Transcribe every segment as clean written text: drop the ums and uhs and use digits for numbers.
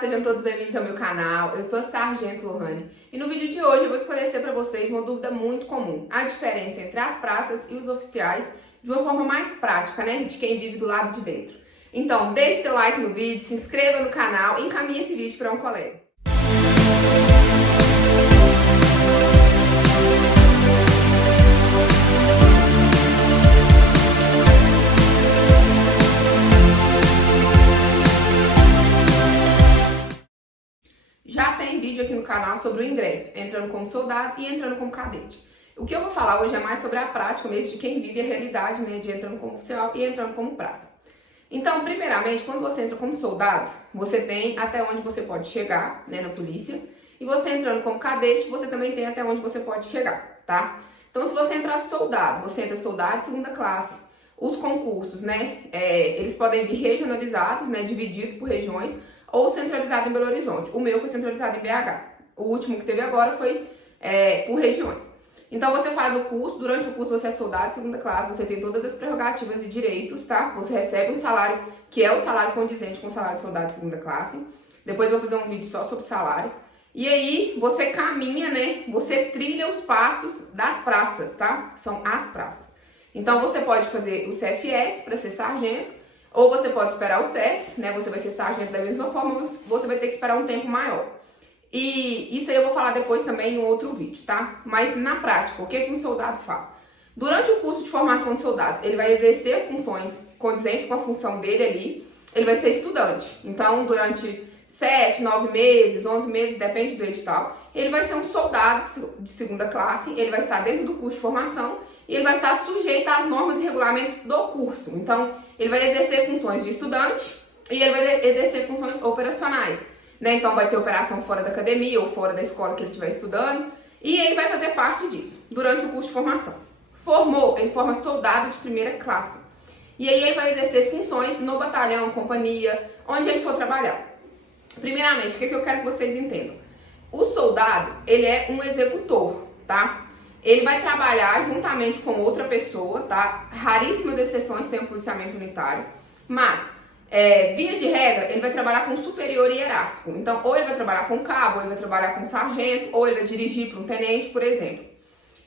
sejam todos bem-vindos ao meu canal. Eu sou a Sargento Lohane e no vídeo de hoje eu vou esclarecer para vocês uma dúvida muito comum: a diferença entre as praças e os oficiais de uma forma mais prática, né, de quem vive do lado de dentro. Então, deixe seu like no vídeo, se inscreva no canal e encaminhe esse vídeo para um colega. Já tem vídeo aqui no canal sobre o ingresso, entrando como soldado e entrando como cadete. O que eu vou falar hoje é mais sobre a prática mesmo de quem vive a realidade, né, de entrando como oficial e entrando como praça. Então, primeiramente, quando você entra como soldado, você tem até onde você pode chegar, né, na polícia. E você entrando como cadete, você também tem até onde você pode chegar, tá? Então, se você entrar soldado, você entra soldado de segunda classe. Os concursos, né, eles podem vir regionalizados, né, divididos por regiões, ou centralizado em Belo Horizonte. O meu foi centralizado em BH. O último que teve agora foi por regiões. Então você faz o curso, durante o curso você é soldado de segunda classe, você tem todas as prerrogativas e direitos, tá? Você recebe um salário que é o salário condizente com o salário de soldado de segunda classe. Depois eu vou fazer um vídeo só sobre salários. E aí você caminha, né? Você trilha os passos das praças, tá? São as praças. Então você pode fazer o CFS para ser sargento, ou você pode esperar o CEPS, né? Você vai ser sargento da mesma forma, mas você vai ter que esperar um tempo maior. E isso aí eu vou falar depois também em um outro vídeo, tá? Mas na prática, o que um soldado faz? Durante o curso de formação de soldados, ele vai exercer as funções condizentes com a função dele ali. Ele vai ser estudante. Então, durante 7, 9 meses, 11 meses, depende do edital, ele vai ser um soldado de segunda classe, ele vai estar dentro do curso de formação e ele vai estar sujeito às normas e regulamentos do curso. Então, ele vai exercer funções de estudante e ele vai exercer funções operacionais, né? Então, vai ter operação fora da academia ou fora da escola que ele estiver estudando e ele vai fazer parte disso durante o curso de formação. Formou, ele forma soldado de primeira classe. E aí ele vai exercer funções no batalhão, companhia, onde ele for trabalhar. Primeiramente, o que eu quero que vocês entendam? O soldado, ele é um executor, tá? Ele vai trabalhar juntamente com outra pessoa, tá? Raríssimas exceções tem o policiamento unitário, mas, via de regra, ele vai trabalhar com um superior hierárquico. Então, ou ele vai trabalhar com cabo, ou ele vai trabalhar com sargento, ou ele vai dirigir para um tenente, por exemplo.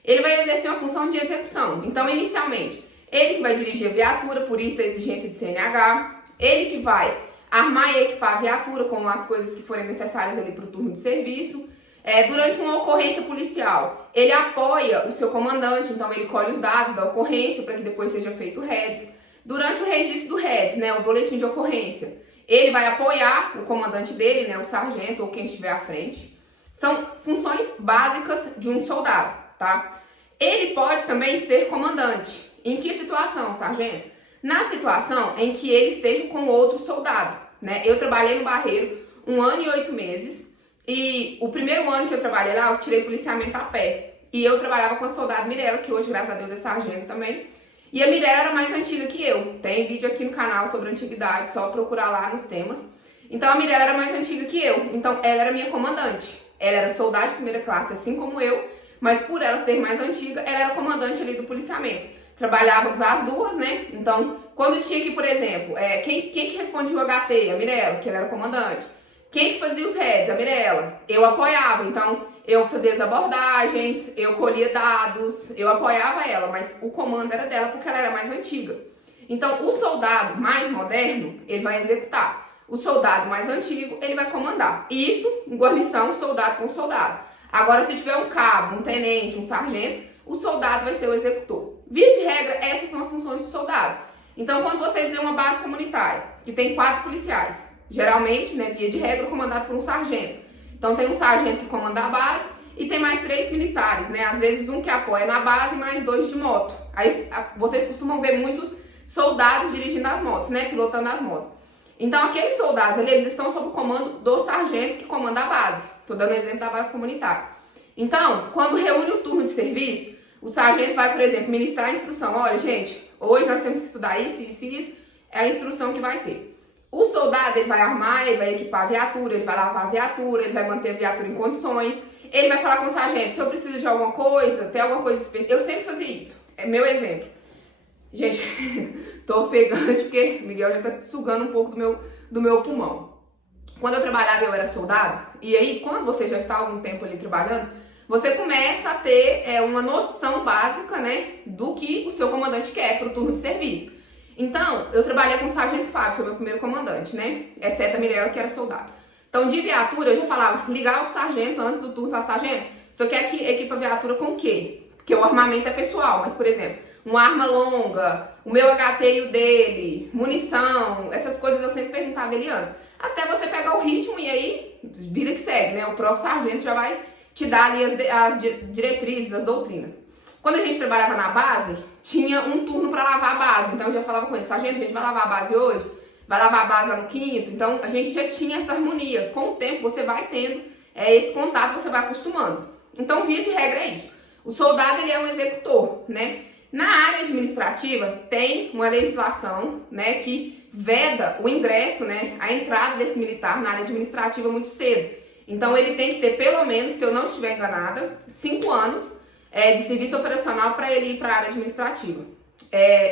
Ele vai exercer uma função de execução. Então, inicialmente, ele que vai dirigir a viatura, por isso a exigência de CNH, ele que vai armar e equipar a viatura com as coisas que forem necessárias ali para o turno de serviço. Durante uma ocorrência policial, ele apoia o seu comandante, então ele colhe os dados da ocorrência para que depois seja feito o REDS. Durante o registro do REDS, né, o boletim de ocorrência, ele vai apoiar o comandante dele, né, o sargento ou quem estiver à frente. São funções básicas de um soldado, tá? Ele pode também ser comandante. Em que situação, sargento? Na situação em que ele esteja com outro soldado, né? Eu trabalhei no Barreiro 1 ano e 8 meses. E o primeiro ano que eu trabalhei lá, eu tirei policiamento a pé. E eu trabalhava com a soldada Mirella, que hoje, graças a Deus, é sargento também. E a Mirella era mais antiga que eu. Tem vídeo aqui no canal sobre antiguidade, só procurar lá nos temas. Então a Mirella era mais antiga que eu. Então ela era minha comandante. Ela era soldado de primeira classe, assim como eu. Mas por ela ser mais antiga, ela era comandante ali do policiamento. Trabalhávamos as duas, né? Então, quando tinha que, por exempo, quem que respondia o HT? A Mirella, que ela era comandante. Quem que fazia os REDS? A Mirella. Eu apoiava, então eu fazia as abordagens, eu colhia dados, eu apoiava ela, mas o comando era dela porque ela era mais antiga. Então, o soldado mais moderno, ele vai executar. O soldado mais antigo, ele vai comandar. Isso, em guarnição, soldado com soldado. Agora, se tiver um cabo, um tenente, um sargento, o soldado vai ser o executor. Via de regra, essas são as funções do soldado. Então, quando vocês veem uma base comunitária, que tem 4 policiais, geralmente, né, via de regra, comandado por um sargento. Então tem um sargento que comanda a base e tem mais 3 militares, né? Às vezes um que apoia na base e mais 2 de moto. Aí vocês costumam ver muitos soldados dirigindo as motos, né? Pilotando as motos. Então aqueles soldados ali, eles estão sob o comando do sargento que comanda a base. Tô dando um exemplo da base comunitária. Então, quando reúne o turno de serviço, o sargento vai, por exemplo, ministrar a instrução. Olha, gente, hoje nós temos que estudar isso, isso e isso. É a instrução que vai ter. O soldado, ele vai armar, ele vai equipar a viatura, ele vai lavar a viatura, ele vai manter a viatura em condições, ele vai falar com o sargento, se eu preciso de alguma coisa, tem alguma coisa específica. Eu sempre fazia isso, é meu exemplo. Gente, tô ofegante porque Miguel já tá sugando um pouco do meu pulmão. quando eu trabalhava, eu era soldado, e aí quando você já está há algum tempo ali trabalhando, você começa a ter uma noção básica, né, do que o seu comandante quer para o turno de serviço. Então, eu trabalhei com o Sargento Fábio, foi meu primeiro comandante, né, exceto a Mirella, que era soldado. Então, de viatura, eu já falava, ligava pro sargento antes do turno, falava, sargento, você quer que equipa a viatura com o quê? Porque o armamento é pessoal, mas, por exemplo, uma arma longa, o meu HT e o dele, munição, essas coisas eu sempre perguntava ele antes. Até você pegar o ritmo e aí, vida que segue, né? O próprio sargento já vai te dar ali as diretrizes, as doutrinas. Quando a gente trabalhava na base, tinha um turno para lavar a base. Então eu já falava com ele, sargento, a gente vai lavar a base hoje? Vai lavar a base lá no quinto? Então a gente já tinha essa harmonia. Com o tempo você vai tendo esse contato, você vai acostumando. Então, via de regra é isso. O soldado, ele é um executor, né? Na área administrativa, tem uma legislação, né, que veda o ingresso, né, a entrada desse militar na área administrativa muito cedo. Então, ele tem que ter, pelo menos, se eu não estiver enganada, 5 anos de serviço operacional para ele ir para a área administrativa.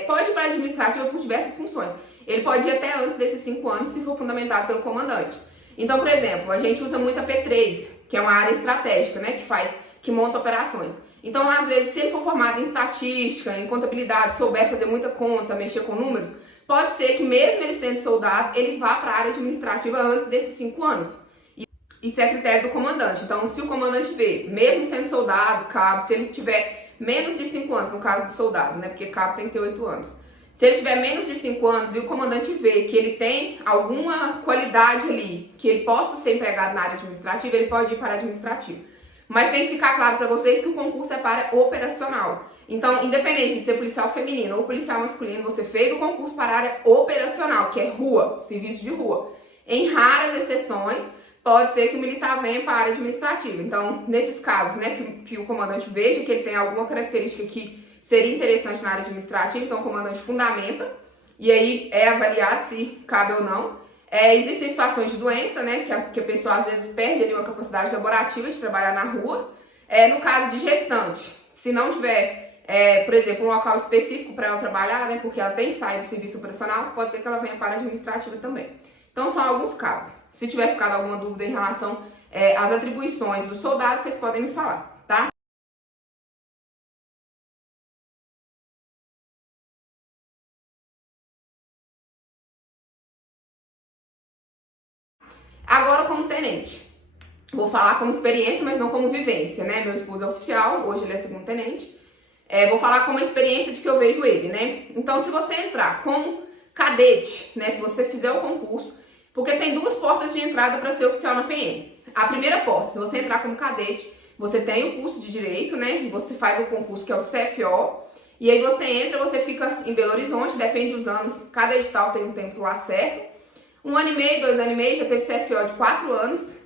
Pode ir para a área administrativa por diversas funções. Ele pode ir até antes desses 5 anos, se for fundamentado pelo comandante. Então, por exemplo, a gente usa muito a P3, que é uma área estratégica, né, que monta operações. Então, às vezes, se ele for formado em estatística, em contabilidade, souber fazer muita conta, mexer com números, pode ser que mesmo ele sendo soldado, ele vá para a área administrativa antes desses 5 anos. Isso é critério do comandante. Então, se o comandante vê, mesmo sendo soldado, cabo, se ele tiver menos de 5 anos, no caso do soldado, né, porque cabo tem que ter 8 anos. Se ele tiver menos de 5 anos e o comandante vê que ele tem alguma qualidade ali, que ele possa ser empregado na área administrativa, ele pode ir para a administrativa. Mas tem que ficar claro para vocês que o concurso é para operacional. Então, independente de ser policial feminino ou policial masculino, você fez o concurso para a área operacional, que é rua, serviço de rua. Em raras exceções, pode ser que o militar venha para a área administrativa. Então, nesses casos, né, que o comandante veja que ele tem alguma característica que seria interessante na área administrativa, então o comandante fundamenta, e aí é avaliado se cabe ou não. Existem situações de doença, né, que a pessoa às vezes perde ali uma capacidade laborativa de trabalhar na rua. No caso de gestante, se não tiver, por exemplo, um local específico para ela trabalhar, né, porque ela tem saído do serviço operacional, pode ser que ela venha para a administrativa também. Então, são alguns casos. Se tiver ficado alguma dúvida em relação às atribuições do soldado, vocês podem me falar, tá? Agora, como tenente. Vou falar como experiência, mas não como vivência, né? Meu esposo é oficial, hoje ele é segundo tenente. Vou falar como experiência de que eu vejo ele, né? Então, se você entrar como cadete, né? Se você fizer o concurso, porque tem 2 portas de entrada para ser oficial na PM. A primeira porta, se você entrar como cadete, você tem o curso de Direito, né? Você faz o concurso que é o CFO, e aí você entra, você fica em Belo Horizonte, depende dos anos, cada edital tem um tempo lá certo. 1 ano e meio, 2 anos e meio, já teve CFO de 4 anos.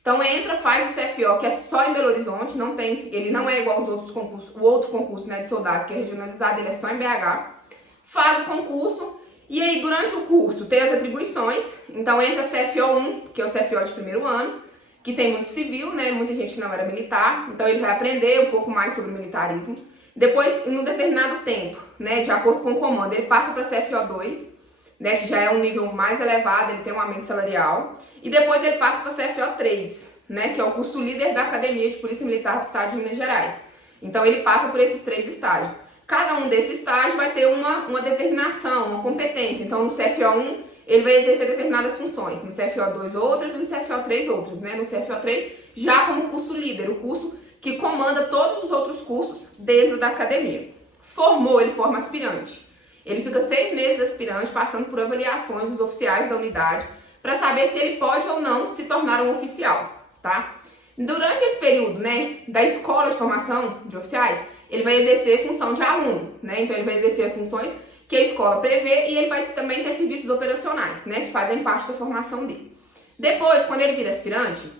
Então entra, faz o CFO, que é só em Belo Horizonte, não tem, ele não é igual aos outros concursos, o outro concurso, né, de soldado, que é regionalizado, ele é só em BH. Faz o concurso, e aí durante o curso tem as atribuições, então entra CFO 1, que é o CFO de primeiro ano, que tem muito civil, né, muita gente que não era militar, então ele vai aprender um pouco mais sobre o militarismo. Depois, num determinado tempo, né, de acordo com o comando, ele passa para CFO 2, né, que já é um nível mais elevado, ele tem um aumento salarial, e depois ele passa para CFO 3, né, que é o curso líder da Academia de Polícia Militar do Estado de Minas Gerais. Então ele passa por esses 3 estágios. Cada um desses estágios vai ter uma determinação, uma competência. Então no CFO 1 ele vai exercer determinadas funções, no CFO 2 outras e no CFO 3 outras, né? No CFO 3 já como curso líder, o curso que comanda todos os outros cursos dentro da academia. Formou, ele forma aspirante. Ele fica 6 meses aspirante, passando por avaliações dos oficiais da unidade, para saber se ele pode ou não se tornar um oficial, tá? Durante esse período, né, da escola de formação de oficiais, ele vai exercer função de aluno, né? Então ele vai exercer as funções que a escola prevê e ele vai também ter serviços operacionais, né, que fazem parte da formação dele. Depois, quando ele vira aspirante,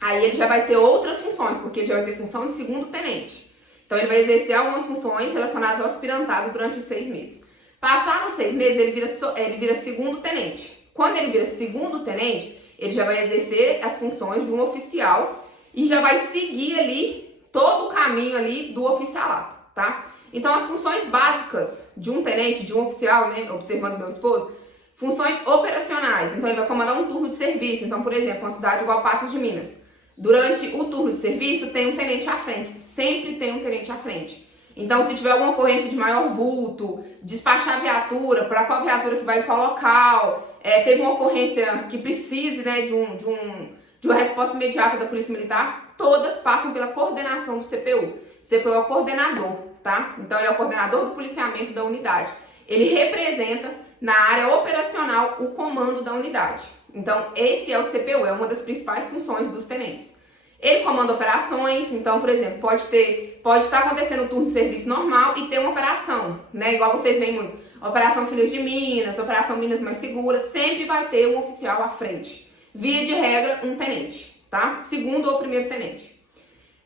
aí ele já vai ter outras funções, porque ele já vai ter função de segundo tenente. Então ele vai exercer algumas funções relacionadas ao aspirantado durante os 6 meses. Passaram os 6 meses, ele vira segundo tenente. Quando ele vira segundo tenente, ele já vai exercer as funções de um oficial e já vai seguir ali todo o caminho ali do oficialato, tá? Então as funções básicas de um tenente, de um oficial, né, observando meu esposo, Funções operacionais, então ele vai comandar um turno de serviço. Então, por exemplo, uma cidade igual Patos de Minas. Durante o turno de serviço tem um tenente à frente, sempre tem um tenente à frente. Então, se tiver alguma ocorrência de maior vulto, despachar a viatura, para qual viatura que vai em qual local, teve uma ocorrência que precise, né, de uma resposta imediata da Polícia Militar, todas passam pela coordenação do CPU. CPU é o coordenador, tá? Então, ele é o coordenador do policiamento da unidade. Ele representa na área operacional o comando da unidade. Então, esse é o CPU, é uma das principais funções dos tenentes. Ele comanda operações, então, por exemplo, pode estar acontecendo um turno de serviço normal e ter uma operação, né? Igual vocês veem muito, Operação Filhos de Minas, Operação Minas Mais Segura, sempre vai ter um oficial à frente. Via de regra, um tenente, tá? Segundo ou primeiro tenente.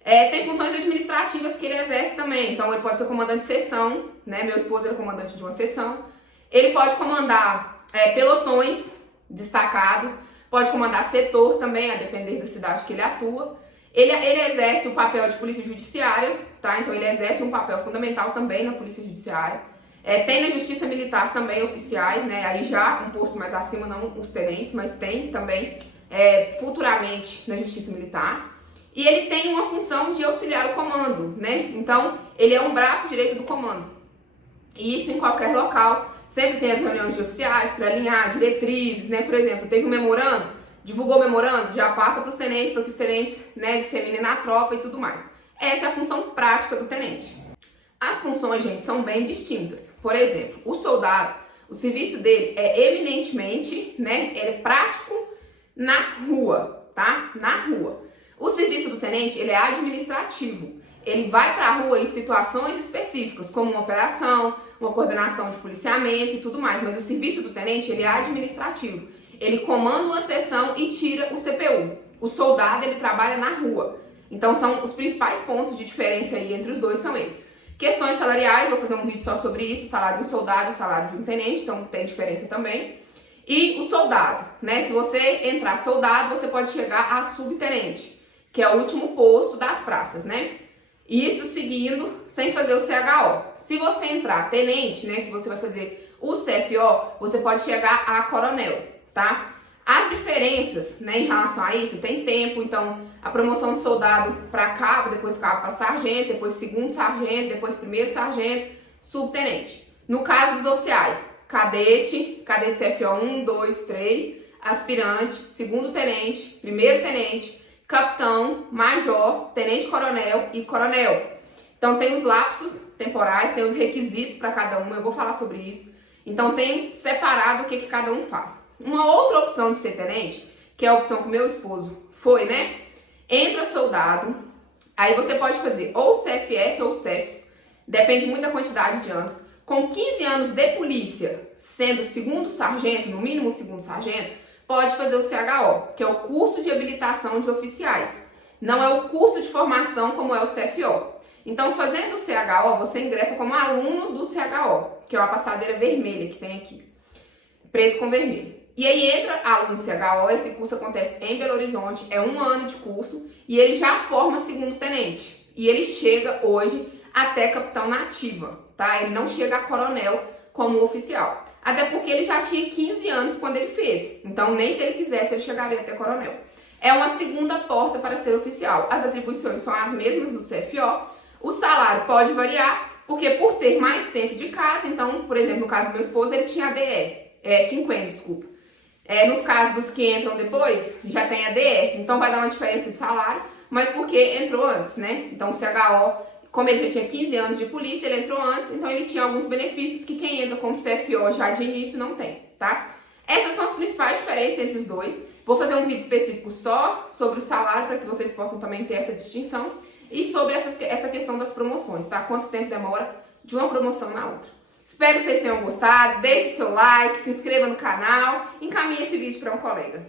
Tem funções administrativas que ele exerce também, então ele pode ser comandante de seção, né? Meu esposo é comandante de uma seção. Ele pode comandar pelotões destacados, pode comandar setor também, a depender da cidade que ele atua. Ele exerce o papel de polícia judiciária, tá? Então ele exerce um papel fundamental também na polícia judiciária. Tem na justiça militar também oficiais, né? Aí já um posto mais acima, não os tenentes, mas tem também futuramente na justiça militar. E ele tem uma função de auxiliar o comando, né? Então ele é um braço direito do comando. E isso em qualquer local. Sempre tem as reuniões de oficiais para alinhar diretrizes, né? Por exemplo, teve um memorando, divulgou o memorando, já passa para os tenentes, para que os tenentes, né, disseminem na tropa e tudo mais. Essa é a função prática do tenente. As funções, gente, são bem distintas. Por exemplo, o soldado, o serviço dele é eminentemente, né, ele é prático na rua, tá? Na rua. O serviço do tenente, ele é administrativo. Ele vai para a rua em situações específicas, como uma operação, uma coordenação de policiamento e tudo mais. Mas o serviço do tenente, ele é administrativo. Ele comanda uma seção e tira o CPU. O soldado, ele trabalha na rua. Então, são os principais pontos de diferença aí entre os dois são esses. Questões salariais, vou fazer um vídeo só sobre isso. O salário de um soldado e o salário de um tenente, então tem diferença também. E o soldado, né? Se você entrar soldado, você pode chegar a subtenente, que é o último posto das praças, né? Isso seguindo, sem fazer o CHO. Se você entrar tenente, né, que você vai fazer o CFO, você pode chegar a coronel, tá? As diferenças, né, em relação a isso, tem tempo. Então, a promoção de soldado para cabo, depois cabo para sargento, depois segundo sargento, depois primeiro sargento, subtenente. No caso dos oficiais, cadete CFO 1, 2, 3, aspirante, segundo tenente, primeiro tenente, capitão, major, tenente-coronel e coronel. Então tem os lapsos temporais, tem os requisitos para cada um, eu vou falar sobre isso. Então tem separado o que cada um faz. Uma outra opção de ser tenente, que é a opção que meu esposo foi, né? Entra soldado, aí você pode fazer ou CFS ou CEFS, depende muito da quantidade de anos. Com 15 anos de polícia, sendo segundo sargento, no mínimo segundo sargento, pode fazer o CHO, que é o curso de habilitação de oficiais. Não é o curso de formação como é o CFO. Então, fazendo o CHO, você ingressa como aluno do CHO, que é uma passadeira vermelha que tem aqui, preto com vermelho. E aí entra aluno do CHO, esse curso acontece em Belo Horizonte, é 1 ano de curso, e ele já forma segundo tenente. E ele chega hoje até capitão na ativa, tá? Ele não chega a coronel como oficial. Até porque ele já tinha 15 anos quando ele fez. Então, nem se ele quisesse, ele chegaria até coronel. É uma segunda porta para ser oficial. As atribuições são as mesmas do CFO. O salário pode variar, porque por ter mais tempo de casa, então, por exemplo, no caso do meu esposo, ele tinha ADE, quinquênio, desculpa. Nos casos dos que entram depois, já tem ADE, então vai dar uma diferença de salário, mas porque entrou antes, né? Então, o CHO, como ele já tinha 15 anos de polícia, ele entrou antes, então ele tinha alguns benefícios que quem entra como CFO já de início não tem, tá? Essas são as principais diferenças entre os dois. Vou fazer um vídeo específico só sobre o salário, para que vocês possam também ter essa distinção, e sobre essa questão das promoções, tá? Quanto tempo demora de uma promoção na outra. Espero que vocês tenham gostado, deixe seu like, se inscreva no canal, encaminhe esse vídeo para um colega.